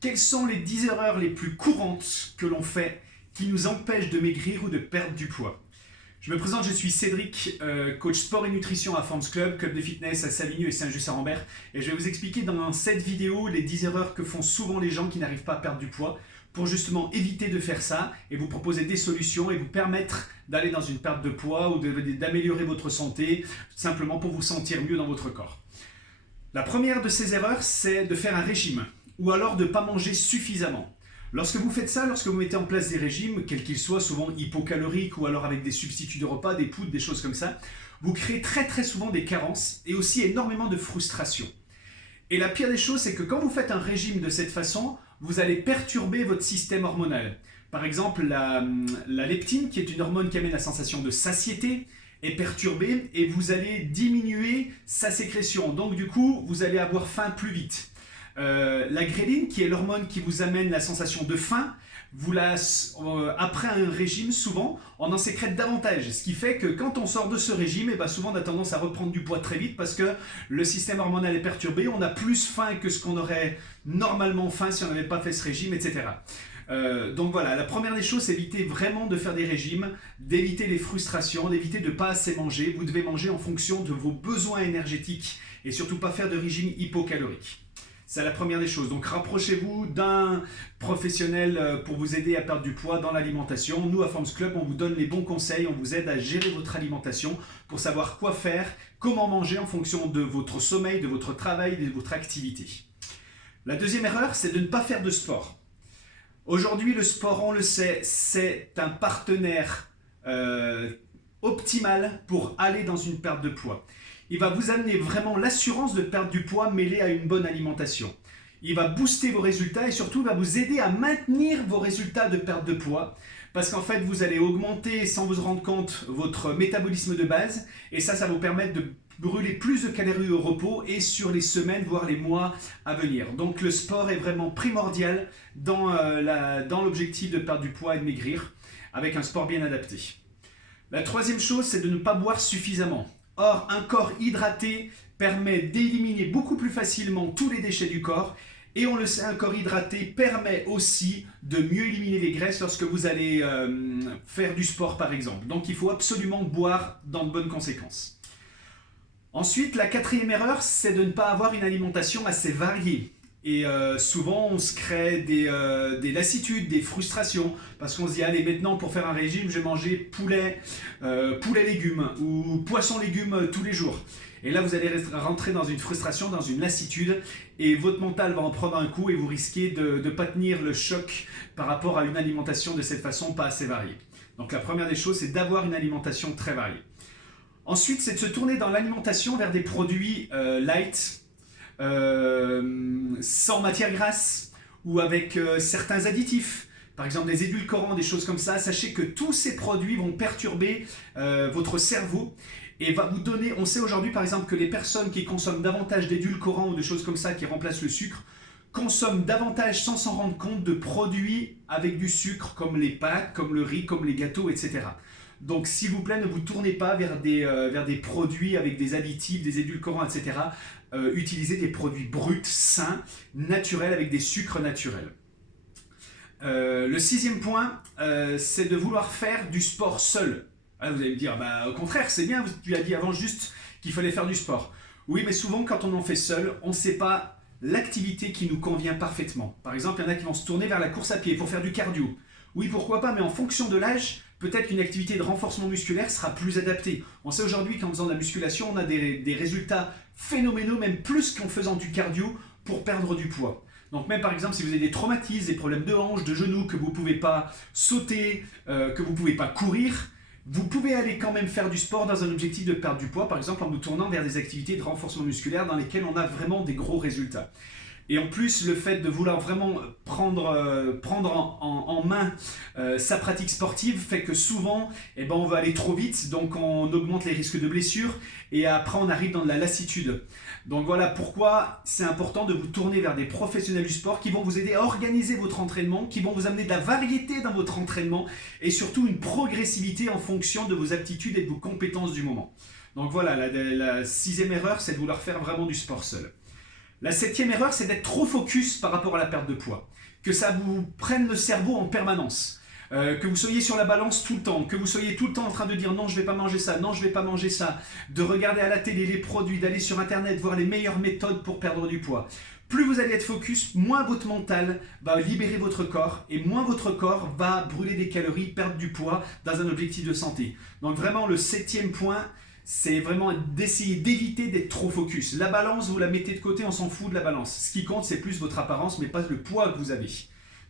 Quelles sont les 10 erreurs les plus courantes que l'on fait qui nous empêchent de maigrir ou de perdre du poids? Je me présente, je suis Cédric, coach sport et nutrition à Forms Club, club de fitness à Savigny et Saint-Just-Saint-Rambert. Et je vais vous expliquer dans cette vidéo les 10 erreurs que font souvent les gens qui n'arrivent pas à perdre du poids pour justement éviter de faire ça et vous proposer des solutions et vous permettre d'aller dans une perte de poids ou d'améliorer votre santé, simplement pour vous sentir mieux dans votre corps. La première de ces erreurs, c'est de faire un régime ou alors de ne pas manger suffisamment. Lorsque vous faites ça, lorsque vous mettez en place des régimes, quels qu'ils soient, souvent hypocaloriques ou alors avec des substituts de repas, des poudres, des choses comme ça, vous créez très souvent des carences et aussi énormément de frustration. Et la pire des choses, c'est que quand vous faites un régime de cette façon, vous allez perturber votre système hormonal. Par exemple, la leptine, qui est une hormone qui amène la sensation de satiété, est perturbée et vous allez diminuer sa sécrétion. Donc du coup, vous allez avoir faim plus vite. La gréline, qui est l'hormone qui vous amène la sensation de faim, après un régime, souvent, on en sécrète davantage. Ce qui fait que quand on sort de ce régime, souvent on a tendance à reprendre du poids très vite parce que le système hormonal est perturbé, on a plus faim que ce qu'on aurait normalement faim si on n'avait pas fait ce régime, etc. Donc voilà, la première des choses, c'est éviter vraiment de faire des régimes, d'éviter les frustrations, d'éviter de ne pas assez manger. Vous devez manger en fonction de vos besoins énergétiques et surtout pas faire de régime hypocalorique. C'est la première des choses. Donc rapprochez-vous d'un professionnel pour vous aider à perdre du poids dans l'alimentation. Nous, à Forms Club, on vous donne les bons conseils, on vous aide à gérer votre alimentation pour savoir quoi faire, comment manger en fonction de votre sommeil, de votre travail, de votre activité. La deuxième erreur, c'est de ne pas faire de sport. Aujourd'hui, le sport, on le sait, c'est un partenaire optimal pour aller dans une perte de poids. Il va vous amener vraiment l'assurance de perdre du poids mêlée à une bonne alimentation. Il va booster vos résultats et surtout va vous aider à maintenir vos résultats de perte de poids parce qu'en fait vous allez augmenter sans vous rendre compte votre métabolisme de base et ça va vous permettre de brûler plus de calories au repos et sur les semaines voire les mois à venir. Donc le sport est vraiment primordial dans l'objectif de perdre du poids et de maigrir avec un sport bien adapté. La troisième chose, c'est de ne pas boire suffisamment. Or, un corps hydraté permet d'éliminer beaucoup plus facilement tous les déchets du corps et on le sait, un corps hydraté permet aussi de mieux éliminer les graisses lorsque vous allez faire du sport par exemple. Donc il faut absolument boire dans de bonnes conséquences. Ensuite, la quatrième erreur, c'est de ne pas avoir une alimentation assez variée. Et souvent on se crée des lassitudes, des frustrations parce qu'on se dit allez maintenant pour faire un régime je vais manger poulet légumes ou poisson légumes tous les jours. Et là vous allez rentrer dans une frustration, dans une lassitude et votre mental va en prendre un coup et vous risquez de ne pas tenir le choc par rapport à une alimentation de cette façon pas assez variée. Donc la première des choses c'est d'avoir une alimentation très variée. Ensuite c'est de se tourner dans l'alimentation vers des produits light, sans matière grasse ou avec certains additifs, par exemple des édulcorants, des choses comme ça. Sachez que tous ces produits vont perturber votre cerveau et va vous donner, on sait aujourd'hui par exemple que les personnes qui consomment davantage d'édulcorants ou de choses comme ça qui remplacent le sucre, consomment davantage sans s'en rendre compte de produits avec du sucre comme les pâtes, comme le riz, comme les gâteaux, etc. Donc s'il vous plaît, ne vous tournez pas vers des produits avec des additifs, des édulcorants, etc. Utilisez des produits bruts, sains, naturels, avec des sucres naturels. Le sixième point, c'est de vouloir faire du sport seul. Là, vous allez me dire, au contraire, c'est bien, tu as dit avant juste qu'il fallait faire du sport. Oui, mais souvent, quand on en fait seul, on ne sait pas l'activité qui nous convient parfaitement. Par exemple, il y en a qui vont se tourner vers la course à pied pour faire du cardio. Oui, pourquoi pas, mais en fonction de l'âge, peut-être qu'une activité de renforcement musculaire sera plus adaptée. On sait aujourd'hui qu'en faisant de la musculation, on a des résultats phénoménaux, même plus qu'en faisant du cardio pour perdre du poids. Donc même par exemple si vous avez des traumatismes, des problèmes de hanches, de genoux, que vous ne pouvez pas sauter, que vous ne pouvez pas courir, vous pouvez aller quand même faire du sport dans un objectif de perdre du poids, par exemple en vous tournant vers des activités de renforcement musculaire dans lesquelles on a vraiment des gros résultats. Et en plus, le fait de vouloir vraiment prendre en main sa pratique sportive fait que souvent, on va aller trop vite, donc on augmente les risques de blessures et après on arrive dans de la lassitude. Donc voilà pourquoi c'est important de vous tourner vers des professionnels du sport qui vont vous aider à organiser votre entraînement, qui vont vous amener de la variété dans votre entraînement et surtout une progressivité en fonction de vos aptitudes et de vos compétences du moment. Donc voilà, la sixième erreur, c'est de vouloir faire vraiment du sport seul. La septième erreur, c'est d'être trop focus par rapport à la perte de poids. Que ça vous prenne le cerveau en permanence. Que vous soyez sur la balance tout le temps, que vous soyez tout le temps en train de dire non je vais pas manger ça, non je vais pas manger ça, de regarder à la télé les produits, d'aller sur internet voir les meilleures méthodes pour perdre du poids. Plus vous allez être focus, moins votre mental va libérer votre corps et moins votre corps va brûler des calories, perdre du poids dans un objectif de santé. Donc vraiment le septième point, c'est vraiment d'essayer d'éviter d'être trop focus. La balance, vous la mettez de côté, on s'en fout de la balance. Ce qui compte, c'est plus votre apparence, mais pas le poids que vous avez.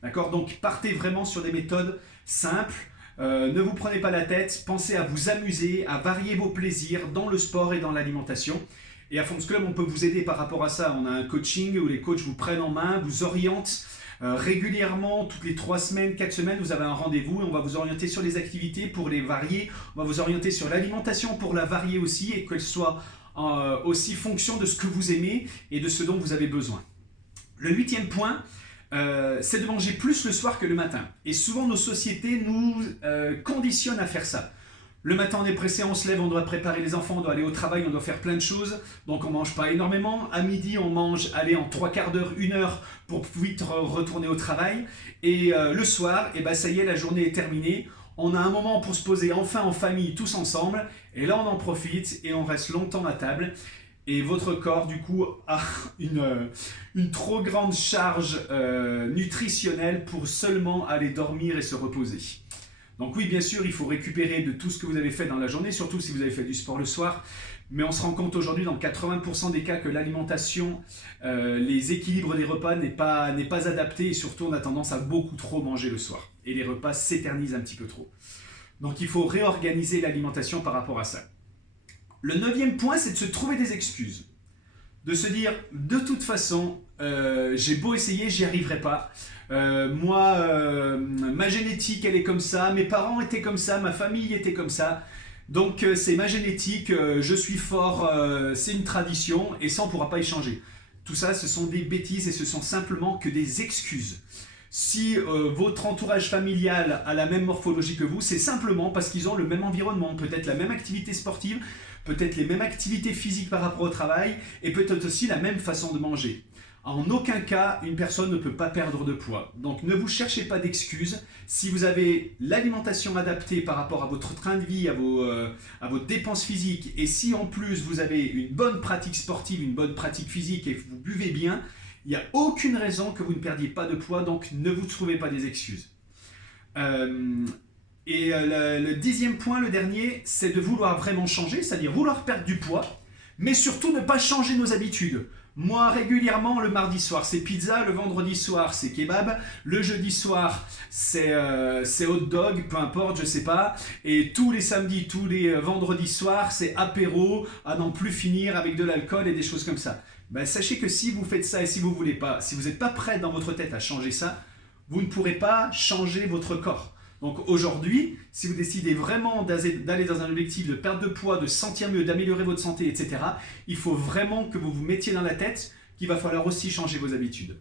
D'accord? Donc partez vraiment sur des méthodes simples. Ne vous prenez pas la tête, pensez à vous amuser, à varier vos plaisirs dans le sport et dans l'alimentation. Et à Forms Club, on peut vous aider par rapport à ça. On a un coaching où les coachs vous prennent en main, vous orientent régulièrement, toutes les 3 semaines, 4 semaines, vous avez un rendez-vous et on va vous orienter sur les activités pour les varier. On va vous orienter sur l'alimentation pour la varier aussi et qu'elle soit aussi fonction de ce que vous aimez et de ce dont vous avez besoin. Le 8e point, c'est de manger plus le soir que le matin. Et souvent nos sociétés nous conditionnent à faire ça. Le matin on est pressé, on se lève, on doit préparer les enfants, on doit aller au travail, on doit faire plein de choses. Donc on mange pas énormément. À midi on mange, en 3/4 d'heure, 1 heure pour vite retourner au travail. Et le soir, ça y est, la journée est terminée. On a un moment pour se poser enfin en famille, tous ensemble. Et là on en profite et on reste longtemps à table. Et votre corps, du coup, a une trop grande charge nutritionnelle pour seulement aller dormir et se reposer. Donc oui, bien sûr, il faut récupérer de tout ce que vous avez fait dans la journée, surtout si vous avez fait du sport le soir. Mais on se rend compte aujourd'hui, dans 80% des cas, que l'alimentation, les équilibres des repas n'est pas adapté. Et surtout, on a tendance à beaucoup trop manger le soir. Et les repas s'éternisent un petit peu trop. Donc il faut réorganiser l'alimentation par rapport à ça. Le 9e point, c'est de se trouver des excuses. De se dire, de toute façon, j'ai beau essayer, j'y arriverai pas. Ma génétique, elle est comme ça, mes parents étaient comme ça, ma famille était comme ça. Donc c'est ma génétique, je suis fort, c'est une tradition et ça on ne pourra pas y changer. Tout ça, ce sont des bêtises et ce sont simplement que des excuses. Si votre entourage familial a la même morphologie que vous, c'est simplement parce qu'ils ont le même environnement, peut-être la même activité sportive, peut-être les mêmes activités physiques par rapport au travail et peut-être aussi la même façon de manger. En aucun cas, une personne ne peut pas perdre de poids. Donc ne vous cherchez pas d'excuses. Si vous avez l'alimentation adaptée par rapport à votre train de vie, à vos dépenses physiques, et si en plus vous avez une bonne pratique sportive, une bonne pratique physique et que vous buvez bien, il n'y a aucune raison que vous ne perdiez pas de poids, donc ne vous trouvez pas des excuses. Le 10e point, le dernier, c'est de vouloir vraiment changer, c'est-à-dire vouloir perdre du poids, mais surtout ne pas changer nos habitudes. Moi, régulièrement, le mardi soir, c'est pizza, le vendredi soir, c'est kebab, le jeudi soir, c'est hot dog, peu importe, je sais pas, et tous les samedis, tous les vendredis soirs, c'est apéro, à n'en plus finir avec de l'alcool et des choses comme ça. Sachez que si vous faites ça et si vous voulez pas, si vous n'êtes pas prêt dans votre tête à changer ça, vous ne pourrez pas changer votre corps. Donc aujourd'hui, si vous décidez vraiment d'aller dans un objectif de perte de poids, de se sentir mieux, d'améliorer votre santé, etc., il faut vraiment que vous vous mettiez dans la tête qu'il va falloir aussi changer vos habitudes.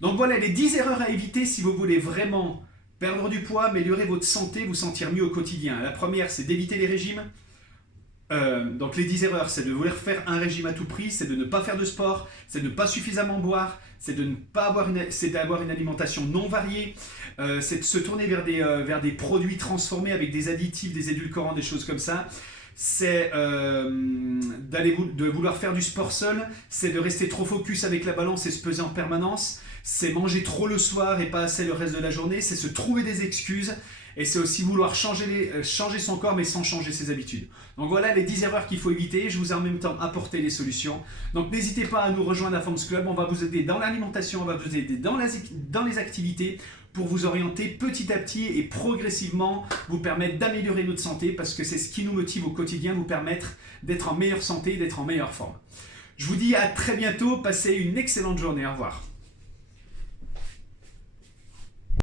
Donc voilà les 10 erreurs à éviter si vous voulez vraiment perdre du poids, améliorer votre santé, vous sentir mieux au quotidien. La première, c'est d'éviter les régimes. Donc les 10 erreurs, c'est de vouloir faire un régime à tout prix, c'est de ne pas faire de sport, c'est de ne pas suffisamment boire, c'est de ne pas avoir d'avoir une alimentation non variée, c'est de se tourner vers des produits transformés avec des additifs, des édulcorants, des choses comme ça. C'est de vouloir faire du sport seul, c'est de rester trop focus avec la balance et se peser en permanence, c'est manger trop le soir et pas assez le reste de la journée, c'est se trouver des excuses. Et c'est aussi vouloir changer son corps mais sans changer ses habitudes. Donc voilà les 10 erreurs qu'il faut éviter. Je vous ai en même temps apporté les solutions. Donc n'hésitez pas à nous rejoindre à Forms Club. On va vous aider dans l'alimentation, on va vous aider dans les activités pour vous orienter petit à petit et progressivement vous permettre d'améliorer notre santé parce que c'est ce qui nous motive au quotidien, vous permettre d'être en meilleure santé, d'être en meilleure forme. Je vous dis à très bientôt. Passez une excellente journée. Au revoir.